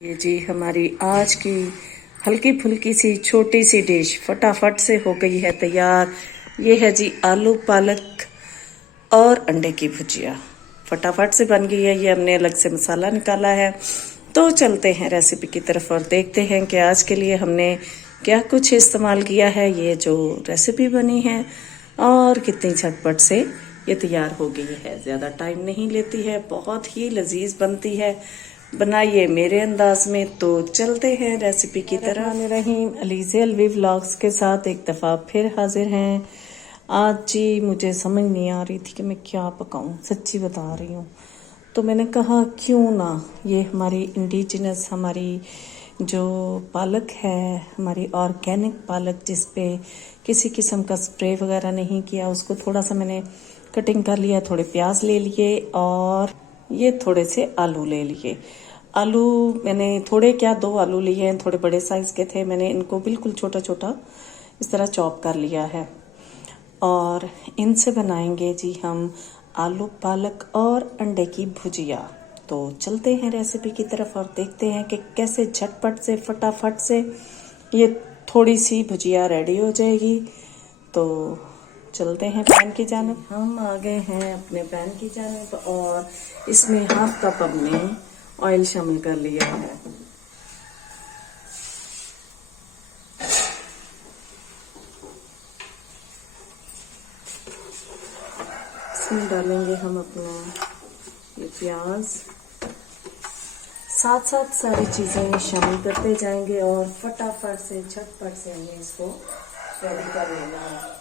ये जी हमारी आज की हल्की फुल्की सी छोटी सी डिश फटाफट से हो गई है तैयार। ये है जी आलू पालक और अंडे की भुजिया। फटाफट से बन गई है। ये हमने अलग से मसाला निकाला है। तो चलते हैं रेसिपी की तरफ और देखते हैं कि आज के लिए हमने क्या कुछ इस्तेमाल किया है। ये जो रेसिपी बनी है और कितनी झटपट से ये तैयार हो गई है। ज़्यादा टाइम नहीं लेती है, बहुत ही लजीज बनती है। बनाइए मेरे अंदाज में। तो चलते हैं रेसिपी की तरफ। रहीम अलीज़े अलवी व्लॉग्स के साथ एक दफ़ा फिर हाजिर हैं। आज जी मुझे समझ नहीं आ रही थी कि मैं क्या पकाऊं, सच्ची बता रही हूँ। तो मैंने कहा क्यों ना ये हमारी इंडिजिनस हमारी जो पालक है, हमारी ऑर्गेनिक पालक जिस पे किसी किस्म का स्प्रे वगैरह नहीं किया, उसको थोड़ा सा मैंने कटिंग कर लिया। थोड़े प्याज ले लिए और ये थोड़े से आलू ले लिए। आलू मैंने थोड़े क्या 2 आलू लिए हैं, थोड़े बड़े साइज के थे। मैंने इनको बिल्कुल छोटा छोटा इस तरह चॉप कर लिया है और इनसे बनाएंगे जी हम आलू पालक और अंडे की भुजिया। तो चलते हैं रेसिपी की तरफ और देखते हैं कि कैसे झटपट से फटाफट से ये थोड़ी सी भुजिया रेडी हो जाएगी। तो चलते हैं पैन की जानिब। हम आ गए हैं अपने पैन की जानिब और इसमें हाफ कप हमने ऑयल शामिल कर लिया है। इसमें डालेंगे हम अपना ये प्याज, साथ साथ सारी चीजें शामिल करते जाएंगे और फटाफट से झटपट से हमें इसको रेडी कर लेना है।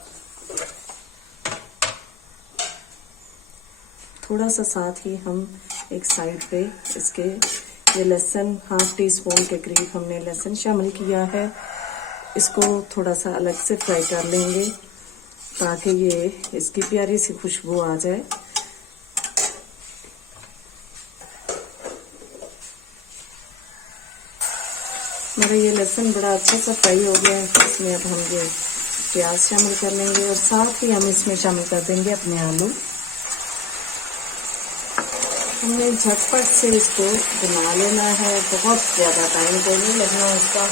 थोड़ा सा साथ ही हम एक साइड पे इसके ये लहसुन हाफ टी स्पून के करीब हमने लहसुन शामिल किया है। इसको थोड़ा सा अलग से फ्राई कर लेंगे ताकि ये इसकी प्यारी सी खुशबू आ जाए। मेरा ये लहसुन बड़ा अच्छा सा फ्राई हो गया है। इसमें अब हम ये प्याज शामिल कर लेंगे और साथ ही हम इसमें शामिल कर देंगे अपने आलू। हमने झटपट से इसको बना लेना है, बहुत ज़्यादा टाइम तो नहीं लगना इसका।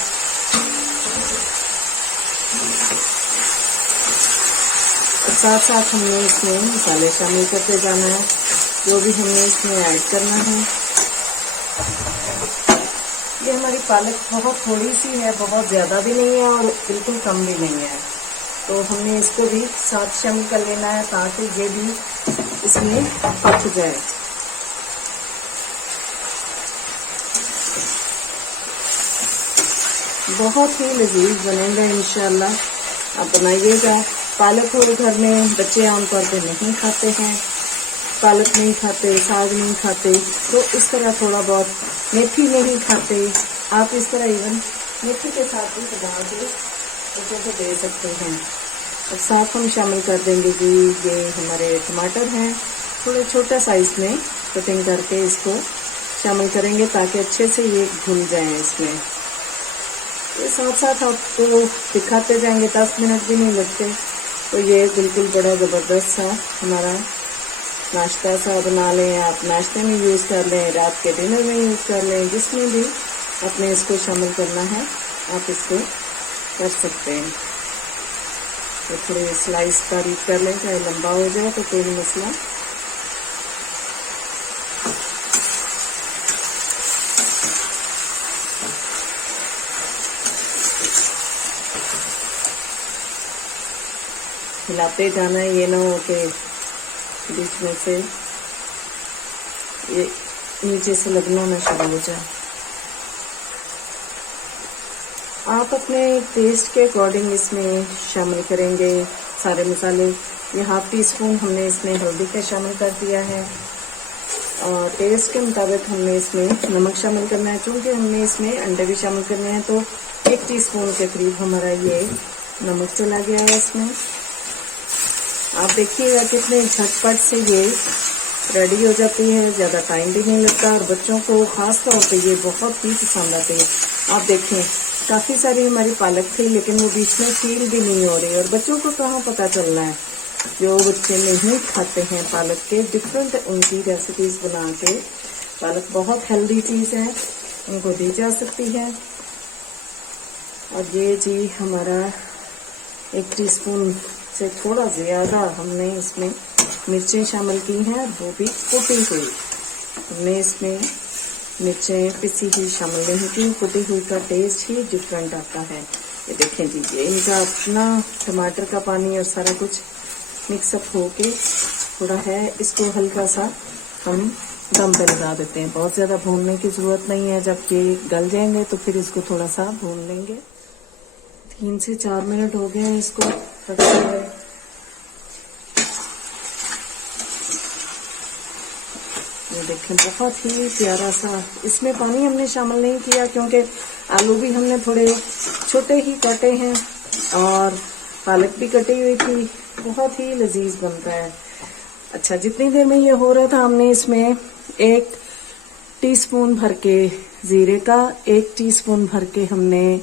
साथ साथ हमने इसमें मसाले शामिल करते जाना है, जो भी हमने इसमें ऐड करना है। ये हमारी पालक बहुत थोड़ी सी है, बहुत ज़्यादा भी नहीं है और बिल्कुल कम भी नहीं है। तो हमने इसको भी साथ शामिल कर लेना है ताकि ये भी इसमें पक जाए। बहुत ही लजीज बनेगा इंशाल्लाह। आप बनाइएगा। पालक को घर में बच्चे आमतौर पे नहीं खाते हैं, पालक नहीं खाते, साग नहीं खाते, तो इस तरह थोड़ा बहुत, मेथी नहीं खाते, आप इस तरह इवन मेथी के साथ भी बना के बच्चों को दे सकते हैं। और साथ हम शामिल कर देंगे जी ये हमारे टमाटर हैं, थोड़े छोटा साइज में कटिंग करके इसको शामिल करेंगे ताकि अच्छे से ये घुल जाए इसमें। ये साथ साथ आपको दिखाते जाएंगे, 10 मिनट भी नहीं लगते। तो ये बिल्कुल बड़ा ज़बरदस्त सा हमारा नाश्ता सा बना लें। आप नाश्ते में यूज़ कर लें, रात के डिनर में यूज़ कर लें, जिसमें भी आपने इसको शामिल करना है आप इसको कर सकते हैं। तो थोड़ी स्लाइस बारीक कर लें, चाहे लंबा हो जाए तो कोई मसला। हिलाते जाना है, ये ना हो कि बीच में से ये नीचे से लगना ना शुरू हो जाए। आप अपने टेस्ट के अकॉर्डिंग इसमें शामिल करेंगे सारे मसाले। ये हाफ टी स्पून हमने इसमें हल्दी का शामिल कर दिया है और टेस्ट के मुताबिक हमने इसमें नमक शामिल करना है। क्योंकि हमने इसमें अंडे भी शामिल करने हैं तो 1 टीस्पून के करीब हमारा ये नमक चला गया है इसमें। आप देखिएगा कितने झटपट से ये रेडी हो जाती है, ज़्यादा टाइम भी नहीं लगता और बच्चों को खास तौर पे ये बहुत ही पसंद आती है। आप देखें काफ़ी सारी हमारी पालक थी लेकिन वो बीच में फील भी नहीं हो रही और बच्चों को कहाँ पता चलना है। जो बच्चे नहीं खाते हैं पालक के, डिफरेंट उनकी रेसिपीज़ बना के। पालक बहुत हेल्दी चीज़ है उनको दी जा सकती है। और ये जी हमारा 1 टीस्पून से थोड़ा ज़्यादा हमने इसमें मिर्चें शामिल की हैं, वो भी कुटी हुई। हमने इसमें मिर्चें पिसी हुई शामिल नहीं की, कुटी हुई का टेस्ट ही डिफरेंट आता है। ये देखें जी, ये इनका अपना टमाटर का पानी और सारा कुछ मिक्सअप होके थोड़ा है, इसको हल्का सा हम दम पे लगा देते हैं। बहुत ज़्यादा भूनने की ज़रूरत नहीं है, जब ये गल जाएंगे तो फिर इसको थोड़ा सा भून लेंगे। 3 से 4 मिनट हो गए हैं इसको रखते हुए। ये देखें, बहुत ही प्यारा सा। इसमें पानी हमने शामिल नहीं किया क्योंकि आलू भी हमने थोड़े छोटे ही काटे हैं और पालक भी कटी हुई थी। बहुत ही लजीज बनता है। अच्छा, जितनी देर में ये हो रहा था हमने इसमें 1 टीस्पून भर के जीरे का, 1 टीस्पून भर के हमने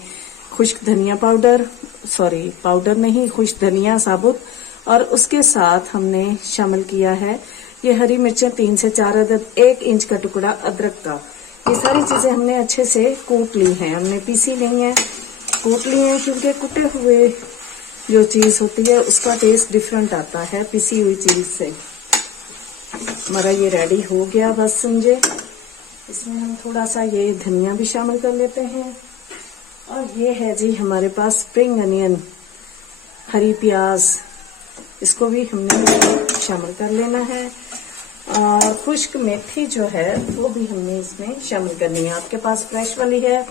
खुश्क धनिया पाउडर, पाउडर नहीं, खुश्क धनिया साबुत, और उसके साथ हमने शामिल किया है ये हरी मिर्चें 3 से 4 अदद, 1 इंच का टुकड़ा अदरक का। ये सारी चीजें हमने अच्छे से कूट ली हैं, हमने पीसी नहीं है, कूट ली हैं, क्योंकि कुटे हुए जो चीज होती है उसका टेस्ट डिफरेंट आता है पिसी हुई चीज से। हमारा ये रेडी हो गया, बस समझे। इसमें हम थोड़ा सा ये धनिया भी शामिल कर लेते हैं। और ये है जी हमारे पास स्प्रिंग अनियन, हरी प्याज, इसको भी हमने शामिल कर लेना है। और खुश्क मेथी जो है वो भी हमने इसमें शामिल करनी है। आपके पास फ्रेश वाली है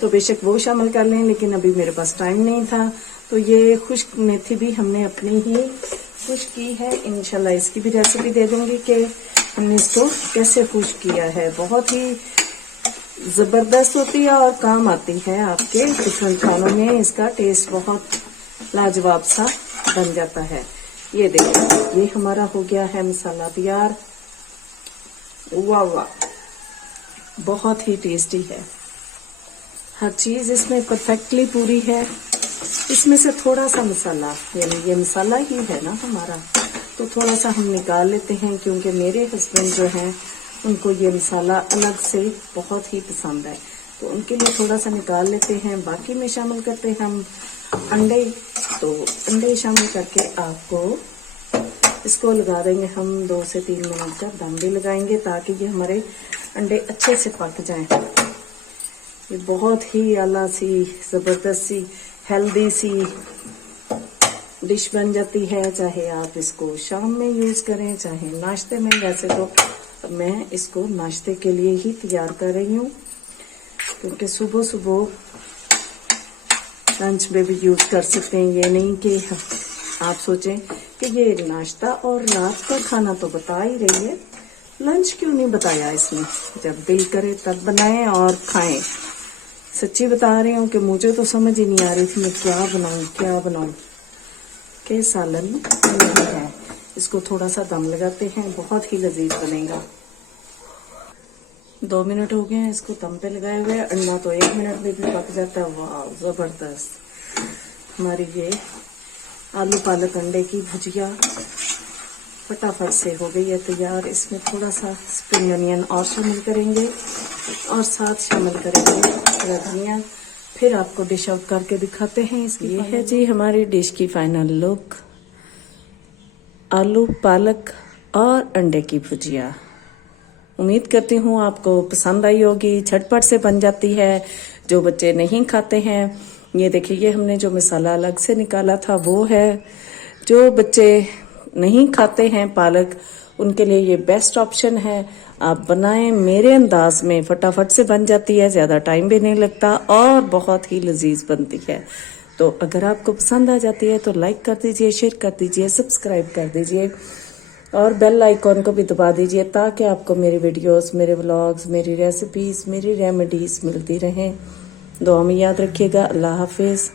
तो बेशक वो शामिल कर लें, लेकिन अभी मेरे पास टाइम नहीं था, तो ये खुश्क मेथी भी हमने अपनी ही खुश्क की है। इंशाल्लाह इसकी भी रेसिपी दे दूंगी कि हमने इसको कैसे खुश्क किया है। बहुत ही जबरदस्त होती है और काम आती है आपके डिफरेंट खानों में। इसका टेस्ट बहुत लाजवाब सा बन जाता है। ये देखिए, ये हमारा हो गया है मसाला तैयार। वाह वाह, बहुत ही टेस्टी है। हर चीज इसमें परफेक्टली पूरी है। इसमें से थोड़ा सा मसाला, यानी ये मसाला ही है ना हमारा, तो थोड़ा सा हम निकाल लेते हैं, क्योंकि मेरे हस्बैंड जो हैं उनको ये मसाला अलग से बहुत ही पसंद है, तो उनके लिए थोड़ा सा निकाल लेते हैं। बाकी में शामिल करते हैं हम अंडे, तो अंडे शामिल करके आपको इसको लगा देंगे हम 2 से 3 मिनट का दम भी लगाएंगे, ताकि ये हमारे अंडे अच्छे से पक जाएं। ये बहुत ही आला सी, जबरदस्त सी, हेल्दी सी डिश बन जाती है। चाहे आप इसको शाम में यूज करें, चाहे नाश्ते में। वैसे तो मैं इसको नाश्ते के लिए ही तैयार कर रही हूँ, क्योंकि सुबह सुबह लंच में भी यूज कर सकते हैं। ये नहीं कि आप सोचें कि ये नाश्ता और रात का खाना तो बता ही रही है, लंच क्यों नहीं बताया इसने। जब दिल करे तब बनाएं और खाएं। सच्ची बता रही हूँ कि मुझे तो समझ ही नहीं आ रही थी मैं क्या बनाऊं के सालन नहीं है। इसको थोड़ा सा दम लगाते हैं, बहुत ही लजीज बनेगा। 2 मिनट हो गए हैं इसको दम पे लगाए हुए। अंडा तो 1 मिनट में भी पक जाता है। वाह, जबरदस्त। हमारी ये आलू पालक अंडे की भुजिया फटाफट से हो गई है तैयार। इसमें थोड़ा सा स्प्रिंग अनियन और शामिल करेंगे और साथ शामिल करेंगे हरा धनिया। फिर आपको डिश आउट करके दिखाते हैं इसकी। ये है जी हमारी डिश की फाइनल लुक, आलू पालक और अंडे की भुजिया। उम्मीद करती हूँ आपको पसंद आई होगी। झटपट से बन जाती है। जो बच्चे नहीं खाते हैं, ये देखिए, ये हमने जो मसाला अलग से निकाला था वो है। जो बच्चे नहीं खाते हैं पालक, उनके लिए ये बेस्ट ऑप्शन है। आप बनाएं मेरे अंदाज में, फटाफट से बन जाती है, ज्यादा टाइम भी नहीं लगता और बहुत ही लजीज बनती है। तो अगर आपको पसंद आ जाती है तो लाइक कर दीजिए, शेयर कर दीजिए, सब्सक्राइब कर दीजिए और बेल आइकॉन को भी दबा दीजिए, ताकि आपको मेरी वीडियोस, मेरे व्लॉग्स, मेरी रेसिपीज, मेरी रेमेडीज मिलती रहें। दुआ में याद रखिएगा। अल्लाह हाफिज।